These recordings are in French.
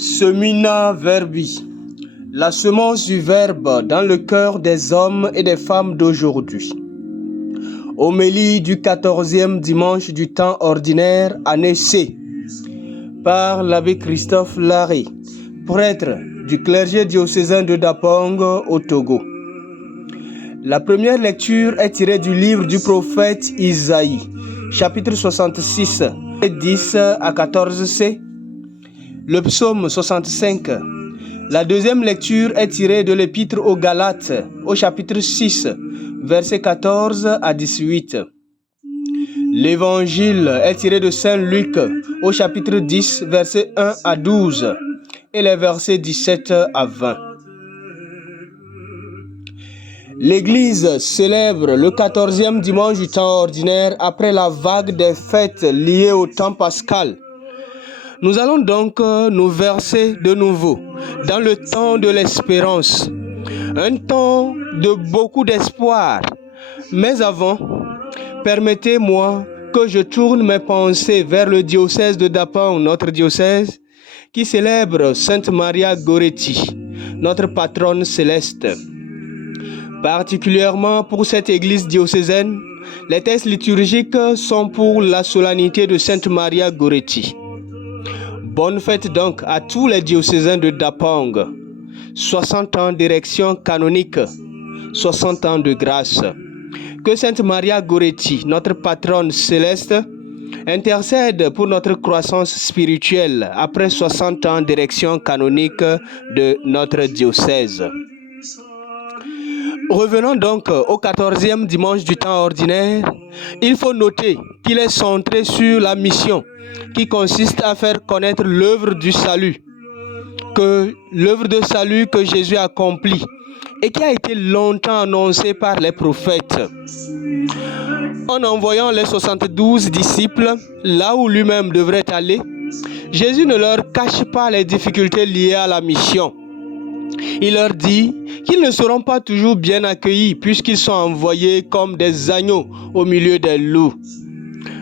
Semina Verbi, la semence du Verbe dans le cœur des hommes et des femmes d'aujourd'hui. Homélie du 14e dimanche du temps ordinaire, année C, par l'abbé Christophe Larrey, prêtre du clergé diocésain de Dapong au Togo. La première lecture est tirée du livre du prophète Isaïe, chapitre 66, 10 à 14c, le psaume 65. La deuxième lecture est tirée de l'épître aux Galates, au chapitre 6, versets 14 à 18. L'évangile est tiré de Saint Luc, au chapitre 10, versets 1 à 12, et les versets 17 à 20. L'Église célèbre le 14e dimanche du temps ordinaire après la vague des fêtes liées au temps pascal. Nous allons donc nous verser de nouveau dans le temps de l'espérance, un temps de beaucoup d'espoir. Mais avant, permettez-moi que je tourne mes pensées vers le diocèse de Dapong, notre diocèse, qui célèbre Sainte Maria Goretti, notre patronne céleste. Particulièrement pour cette église diocésaine, les textes liturgiques sont pour la solennité de Sainte Maria Goretti. Bonne fête donc à tous les diocésains de Dapong. 60 ans d'érection canonique, 60 ans de grâce. Que Sainte Maria Goretti, notre patronne céleste, intercède pour notre croissance spirituelle après 60 ans d'érection canonique de notre diocèse. Revenons donc au 14e dimanche du temps ordinaire. Il faut noter qu'il est centré sur la mission qui consiste à faire connaître l'œuvre du salut, l'œuvre de salut que Jésus a accomplie et qui a été longtemps annoncée par les prophètes. En envoyant les 72 disciples là où lui-même devrait aller, Jésus ne leur cache pas les difficultés liées à la mission. Il leur dit qu'ils ne seront pas toujours bien accueillis puisqu'ils sont envoyés comme des agneaux au milieu des loups,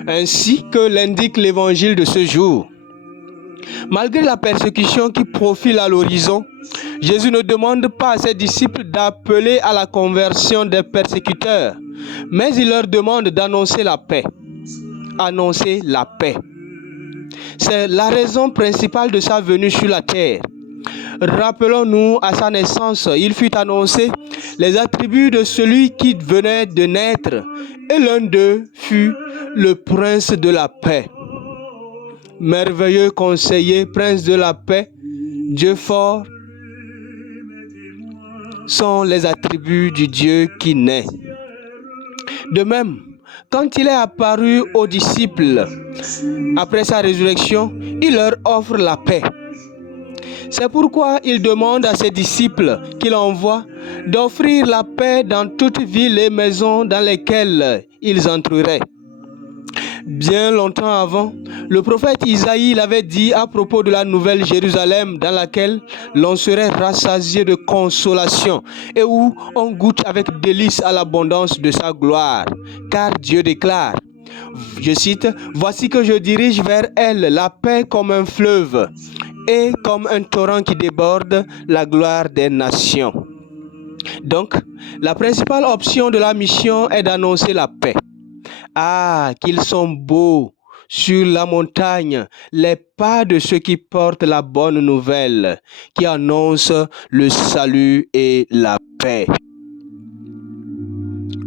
ainsi que l'indique l'évangile de ce jour. Malgré la persécution qui profile à l'horizon, Jésus ne demande pas à ses disciples d'appeler à la conversion des persécuteurs, mais il leur demande d'annoncer la paix. Annoncer la paix. C'est la raison principale de sa venue sur la terre. Rappelons-nous, à sa naissance, il fut annoncé les attributs de celui qui venait de naître, et l'un d'eux fut le prince de la paix. Merveilleux conseiller, prince de la paix, Dieu fort, sont les attributs du Dieu qui naît. De même, quand il est apparu aux disciples après sa résurrection, il leur offre la paix. C'est pourquoi il demande à ses disciples qu'il envoie d'offrir la paix dans toute ville et maison dans lesquelles ils entreraient. Bien longtemps avant, le prophète Isaïe l'avait dit à propos de la nouvelle Jérusalem dans laquelle l'on serait rassasié de consolation et où on goûte avec délice à l'abondance de sa gloire. Car Dieu déclare, je cite, « Voici que je dirige vers elle la paix comme un fleuve et comme un torrent qui déborde la gloire des nations. » Donc, la principale option de la mission est d'annoncer la paix. Ah, qu'ils sont beaux sur la montagne, les pas de ceux qui portent la bonne nouvelle, qui annoncent le salut et la paix.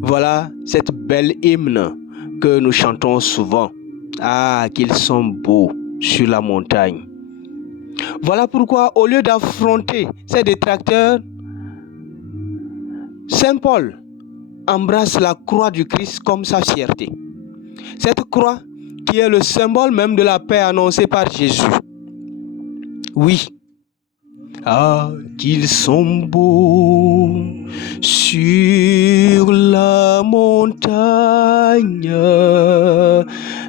Voilà cette belle hymne que nous chantons souvent. Ah, qu'ils sont beaux sur la montagne. Voilà pourquoi, au lieu d'affronter ces détracteurs, Saint Paul embrasse la croix du Christ comme sa fierté. Cette croix qui est le symbole même de la paix annoncée par Jésus. Oui. Ah, qu'ils sont beaux sur la montagne,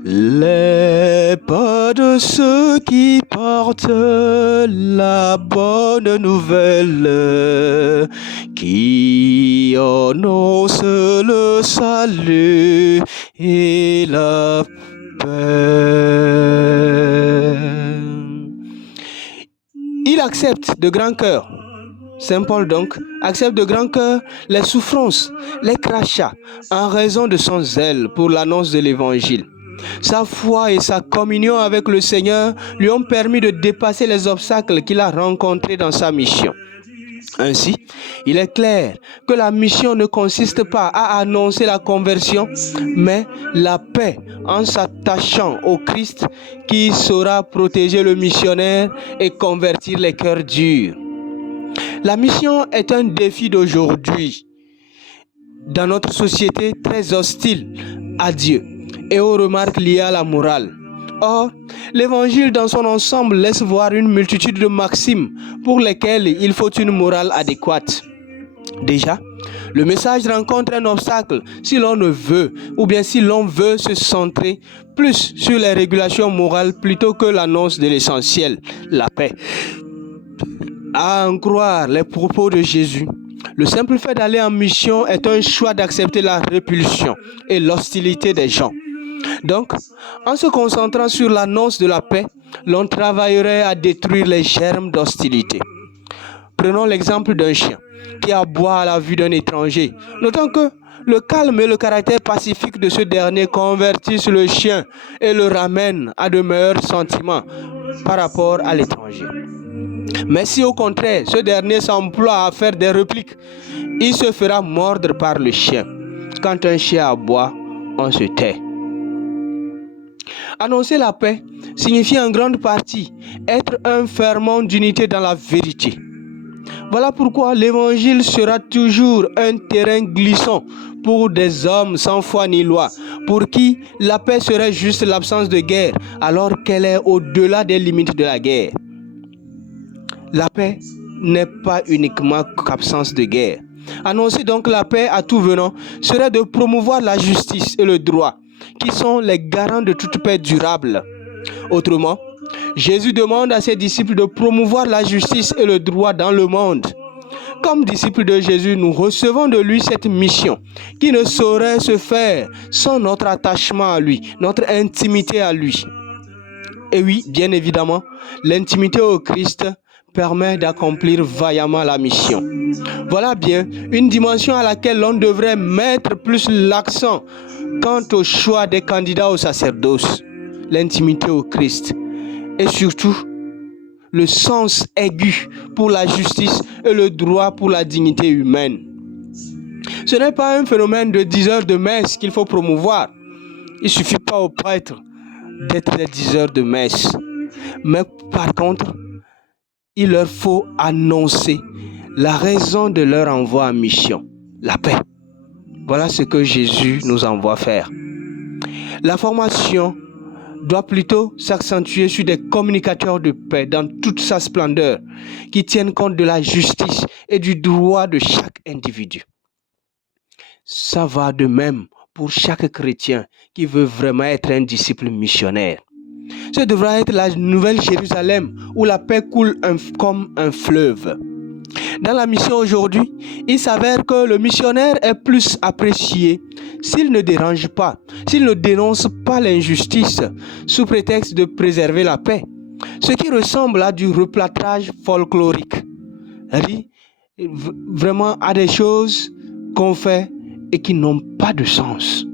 les pas de ceux qui portent la bonne nouvelle, qui annoncent le salut et la paix. Il accepte de grand cœur, Saint Paul donc, accepte de grand cœur les souffrances, les crachats, en raison de son zèle pour l'annonce de l'Évangile. Sa foi et sa communion avec le Seigneur lui ont permis de dépasser les obstacles qu'il a rencontrés dans sa mission. Ainsi, il est clair que la mission ne consiste pas à annoncer la conversion, mais la paix en s'attachant au Christ qui saura protéger le missionnaire et convertir les cœurs durs. La mission est un défi d'aujourd'hui dans notre société très hostile à Dieu et aux remarques liées à la morale. Or, l'Évangile dans son ensemble laisse voir une multitude de maximes pour lesquelles il faut une morale adéquate. Déjà, le message rencontre un obstacle si l'on ne veut, ou bien si l'on veut se centrer plus sur les régulations morales plutôt que l'annonce de l'essentiel, la paix. À en croire les propos de Jésus, le simple fait d'aller en mission est un choix d'accepter la répulsion et l'hostilité des gens. Donc, en se concentrant sur l'annonce de la paix, l'on travaillerait à détruire les germes d'hostilité. Prenons l'exemple d'un chien qui aboie à la vue d'un étranger. Notons que le calme et le caractère pacifique de ce dernier convertissent le chien et le ramènent à de meilleurs sentiments par rapport à l'étranger. Mais si au contraire, ce dernier s'emploie à faire des répliques, il se fera mordre par le chien. Quand un chien aboie, on se tait. Annoncer la paix signifie en grande partie être un ferment d'unité dans la vérité. Voilà pourquoi l'évangile sera toujours un terrain glissant pour des hommes sans foi ni loi, pour qui la paix serait juste l'absence de guerre, alors qu'elle est au-delà des limites de la guerre. La paix n'est pas uniquement qu'absence de guerre. Annoncer donc la paix à tout venant serait de promouvoir la justice et le droit, qui sont les garants de toute paix durable. Autrement, Jésus demande à ses disciples de promouvoir la justice et le droit dans le monde. Comme disciples de Jésus, nous recevons de lui cette mission qui ne saurait se faire sans notre attachement à lui, notre intimité à lui. Et oui, bien évidemment, l'intimité au Christ permet d'accomplir vaillamment la mission. Voilà bien une dimension à laquelle l'on devrait mettre plus l'accent quant au choix des candidats au sacerdoce, l'intimité au Christ et surtout le sens aigu pour la justice et le droit pour la dignité humaine. Ce n'est pas un phénomène de 10 heures de messe qu'il faut promouvoir. Il ne suffit pas aux prêtres d'être des 10 heures de messe. Mais par contre, il leur faut annoncer la raison de leur envoi en mission, la paix. Voilà ce que Jésus nous envoie faire. La formation doit plutôt s'accentuer sur des communicateurs de paix dans toute sa splendeur, qui tiennent compte de la justice et du droit de chaque individu. Ça va de même pour chaque chrétien qui veut vraiment être un disciple missionnaire. Ce devra être la nouvelle Jérusalem où la paix coule comme un fleuve. Dans la mission aujourd'hui, il s'avère que le missionnaire est plus apprécié s'il ne dérange pas, s'il ne dénonce pas l'injustice sous prétexte de préserver la paix, ce qui ressemble à du replâtrage folklorique. Vraiment à des choses qu'on fait et qui n'ont pas de sens.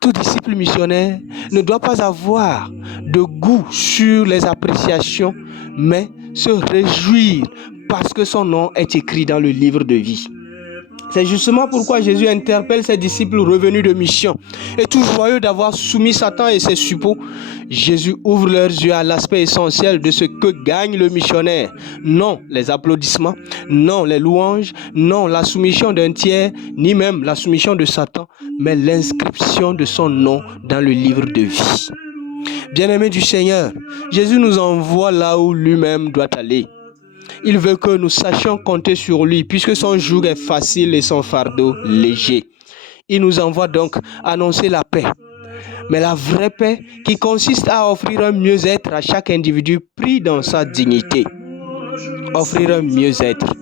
Tout disciple missionnaire ne doit pas avoir de goût sur les appréciations, mais se réjouir parce que son nom est écrit dans le livre de vie. C'est justement pourquoi Jésus interpelle ses disciples revenus de mission. Et tout joyeux d'avoir soumis Satan et ses suppôts, Jésus ouvre leurs yeux à l'aspect essentiel de ce que gagne le missionnaire. Non les applaudissements, non les louanges, non la soumission d'un tiers, ni même la soumission de Satan, mais l'inscription de son nom dans le livre de vie. Bien-aimés du Seigneur, Jésus nous envoie là où lui-même doit aller. Il veut que nous sachions compter sur lui, puisque son joug est facile et son fardeau léger. Il nous envoie donc annoncer la paix. Mais la vraie paix qui consiste à offrir un mieux-être à chaque individu pris dans sa dignité. Offrir un mieux-être.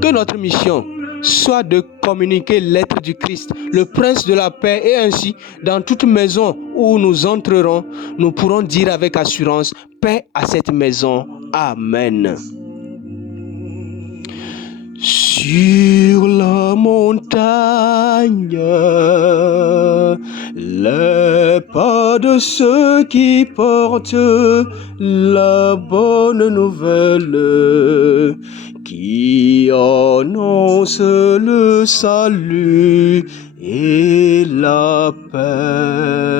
Que notre mission soit de communiquer l'être du Christ, le prince de la paix, et ainsi, dans toute maison où nous entrerons, nous pourrons dire avec assurance, paix à cette maison. Amen. Sur la montagne, les pas de ceux qui portent la bonne nouvelle, qui annoncent le salut et la paix.